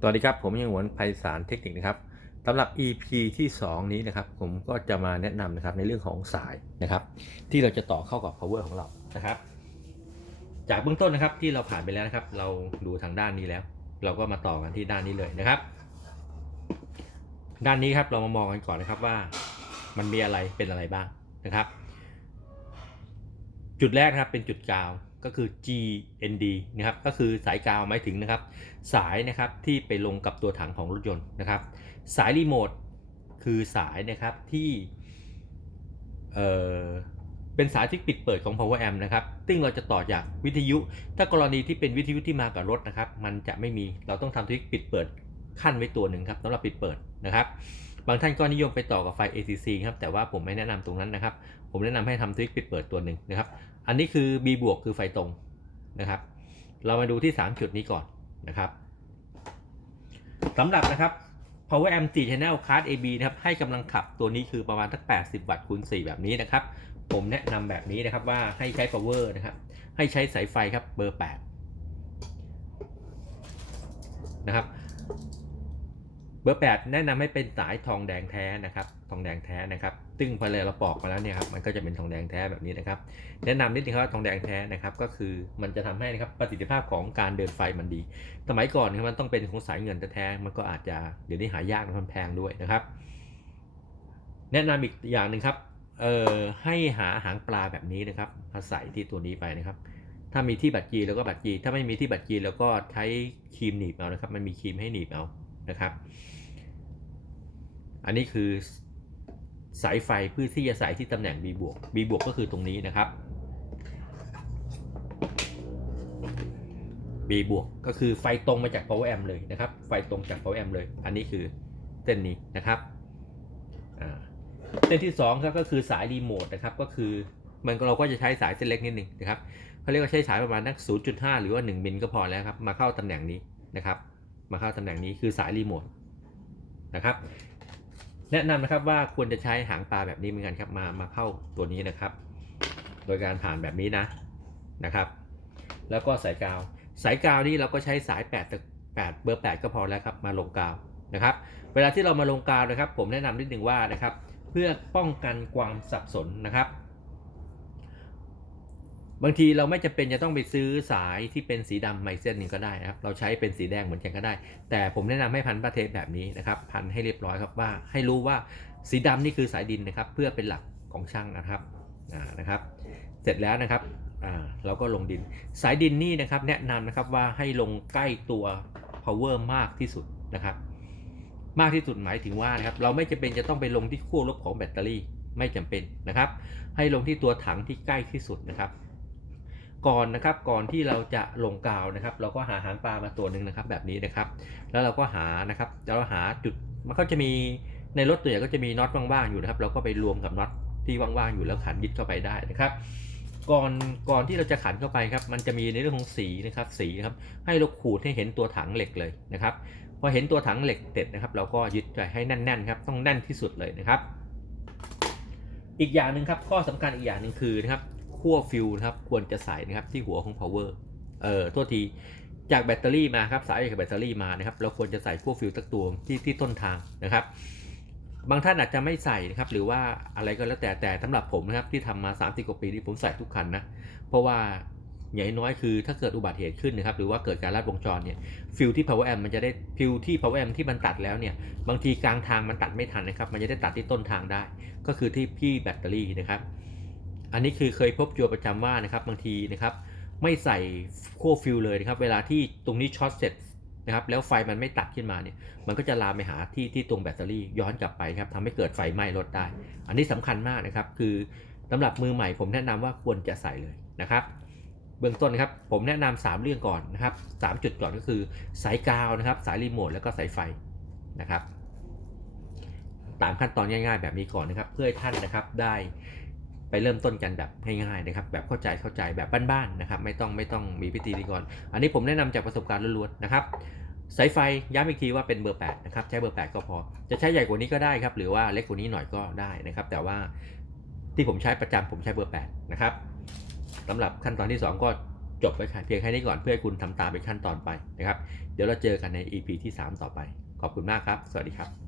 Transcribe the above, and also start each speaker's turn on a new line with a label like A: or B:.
A: สวัสดีครับ ผมยังหวนไพศาลเทคนิคนะครับสำหรับ EP ที่ 2 นี้นะครับ ผมก็จะมาแนะนำนะครับในเรื่องของสายนะครับ ที่เราจะต่อเข้ากับ power ของเรานะครับ จากเบื้องต้นนะครับที่เราผ่านไปแล้วนะครับ เราดูทางด้านนี้แล้ว เราก็มาต่อกันที่ด้านนี้เลยนะครับ ด้านนี้ครับเรามามองกันก่อนนะครับว่ามันมีอะไรเป็นอะไรบ้างนะครับ จุดแรกนะครับเป็นจุดกาวก็คือ GND นะครับก็คือสายกาวหมายถึงนะครับ สายนะครับที่ไปลงกับตัวถังของรถยนต์นะครับ สายรีโมทคือสายนะครับที่เอ่อเป็นสายที่ปิดเปิดของ power amp นะครับ ซึ่งเราจะต่อจากวิทยุ ถ้ากรณีที่เป็นวิทยุที่มากับรถนะครับ มันจะไม่มี เราต้องทำทริคปิดเปิดขั้นไว้ตัวหนึ่งครับสำหรับปิดเปิดนะครับ บางท่านก็นิยมไปต่อกับไฟ ACC ครับ แต่ว่าผมไม่แนะนำตรงนั้นนะครับ ผมแนะนำให้ทำทริคปิดเปิดตัวหนึ่งนะครับ อันนี้คือ B บวกคือไฟตรงนะครับ เรามาดูที่ 3 จุดนี้ก่อนนะครับสำหรับนะครับ power amp 4 channel card AB นะครับให้กำลังขับตัวนี้คือประมาณสัก80 วัตต์คูณ 4 แบบนี้นะครับ ผมแนะนำแบบนี้นะครับว่าให้ใช้ power นะครับ ให้ใช้สายไฟครับเบอร์ 8 นะครับ บอร์ 8 แนะนำให้เป็นสายทองแดงแท้นะครับทองแดงแท้นะครับซึ่งพอเราปอกมาแล้วเนี่ยครับมันก็จะเป็นทองแดงแท้แบบนี้นะครับแนะนำนิดนึงครับว่าทองแดงแท้นะครับก็คือมันจะทำให้นะครับประสิทธิภาพของการเดินไฟมันดี สมัยก่อนนะครับมันต้องเป็นของสายเงินแท้มันก็อาจจะเดี๋ยวนี้หายากนะมันแพงด้วยนะครับ แนะนำอีกอย่างหนึ่งครับเอ่อให้หาหางปลาแบบนี้นะครับมาใส่ที่ตัวนี้ไปนะครับถ้ามีที่บัตรจีแล้วก็บัตรจีถ้าไม่มีที่บัตรจีแล้วก็ใช้ครีมหนีบเอานะครับ มันมีครีมให้หนีบเอา นะครับ อันนี้คือสายไฟเพื่อที่จะใส่ที่ตำแหน่ง B บวก B บวกก็คือตรงนี้นะครับ B บวกก็คือไฟตรงมาจาก power amp เลยนะครับ ไฟตรงจาก power amp เลย อันนี้คือเส้นนี้นะครับเส้นที่2ครับก็คือสายรีโมทนะครับ ก็คือมันเราก็จะใช้สายเส้นเล็กนิดหนึ่งนะครับเขาเรียกว่าใช้สายประมาณนัก 0.5 หรือว่า 1 มิลก็พอแล้วครับ มาเข้าตำแหน่งนี้นะครับ มาเข้าตำแหน่งนี้คือสายรีโมทนะครับ แนะนำนะครับว่าควรจะใช้หางปลาแบบนี้เหมือนกันครับมามาเข้าตัวนี้นะครับ โดยการผ่านแบบนี้นะนะครับ แล้วก็สายกาว สายกาวนี่เราก็ใช้สาย8แต่8เบอร์ 8 ก็พอแล้วครับมาลงกาวนะครับ เวลาที่เรามาลงกาวนะครับ ผมแนะนำนิดหนึ่งว่านะครับ เพื่อป้องกันความสับสนนะครับ บางทีเราไม่จำเป็นจะต้องไปซื้อสายที่เป็นสีดำไมเส้นหนึ่งก็ได้นะครับ เราใช้เป็นสีแดงเหมือนกันก็ได้ แต่ผมแนะนำให้พันประเทศแบบนี้นะครับ พันให้เรียบร้อยครับว่า ให้รู้ว่าสีดำนี่คือสายดินนะครับ เพื่อเป็นหลักของช่างนะครับอ่านะครับ เสร็จแล้วนะครับอ่าเราก็ลงดิน สายดินนี่นะครับ แนะนำนะครับว่าให้ลงใกล้ตัว power มากที่สุดนะครับ มากที่สุดหมายถึงว่านะครับ เราไม่จำเป็นจะต้องไปลงที่ขั้วลบของแบตเตอรี่ไม่จำเป็นนะครับ ให้ลงที่ตัวถังที่ใกล้ที่สุดนะครับ ก่อนนะครับก่อนที่เราจะลงกาวนะครับ เราก็หาหางปลามาตัวหนึ่งนะครับ แบบนี้นะครับ แล้วเราก็หานะครับแล้วเราหาจุดมันก็จะมีในรถตัวใหญ่ก็จะมีน็อตว่างๆอยู่นะครับ เราก็ไปรวมกับน็อตที่ว่างๆอยู่แล้วขันยึดเข้าไปได้นะครับ ก่อนก่อนที่เราจะขันเข้าไปครับ มันจะมีในเรื่องของสีนะครับสีนะครับให้เราขูดให้เห็นตัวถังเหล็กเลยนะครับพอเห็นตัวถังเหล็กเสร็จนะครับ เราก็ยึดไว้ให้แน่นๆครับต้องแน่นที่สุดเลยนะครับ อีกอย่างหนึ่งครับข้อสำคัญอีกอย่างหนึ่งคือนะครับ ขั้วฟิวนะครับควรจะใส่นะครับที่หัวของ power เอ่อโทษทีจากแบตเตอรี่มาครับสายจากแบตเตอรี่มานะครับเราควรจะใส่ขั้วฟิวตักตัวที่ที่ต้นทางนะครับ บางท่านอาจจะไม่ใส่นะครับหรือว่าอะไรก็แล้วแต่แต่สำหรับผมนะครับที่ทำมา3 0กว่าปีที่ผมใส่ทุกคันนะเพราะว่าอย่างน้อยคือถ้าเกิดอุบัติเหตุขึ้นนะครับหรือว่าเกิดการลัดวงจรเนี่ยฟิวที่ power amp มันจะได้ฟิวที่ power amp ที่มันตัดแล้วเนี่ยบางทีกลางทางมันตัดไม่ทันนะครับมันจะได้ตัดที่ต้นทางได้ ก็คือที่พี่แบตเตอรี่นะครับ อันนี้คือเคยพบเจอประจำว่านะครับบางทีนะครับไม่ใส่ขั้วฟิวเลยนะครับเวลาที่ตรงนี้ช็อตเสร็จนะครับแล้วไฟมันไม่ตัดขึ้นมาเนี่ยมันก็จะลามไปหาที่ที่ตรงแบตเตอรี่ย้อนกลับไปครับทำให้เกิดไฟไหม้รถได้ อันนี้สำคัญมากนะครับ คือสำหรับมือใหม่ผมแนะนำว่าควรจะใส่เลยนะครับ เบื้องต้นนะครับผมแนะนำ3เรื่องก่อนนะครับ3จุดก่อนก็คือสายกาวนะครับ สายรีโมทแล้วก็สายไฟนะครับตามขั้นตอนง่ายๆแบบนี้ก่อนนะครับ เพื่อให้ท่านนะครับได้ ไปเริ่มต้นกันแบบง่ายๆนะครับแบบเข้าใจเข้าใจแบบบ้านๆนะครับไม่ต้องไม่ต้องมีพิธีรีก่อนอันนี้ผมแนะนำจากประสบการณ์ล้วนๆนะครับสายไฟย้ำอีกทีว่าเป็นเบอร์8นะครับใช้เบอร์ 8 ก็พอ จะใช้ใหญ่กว่านี้ก็ได้ครับหรือว่าเล็กกว่านี้หน่อยก็ได้นะครับแต่ว่าที่ผมใช้ประจำผมใช้เบอร์8นะครับสำหรับขั้นตอนที่ 2 ก็จบไว้เพียงแค่นี้ก่อนเพื่อให้คุณทำตามไปขั้นตอนไปนะครับ เดี๋ยวเราเจอกันใน EP ที่ 3 ต่อไป ขอบคุณมากครับ สวัสดีครับ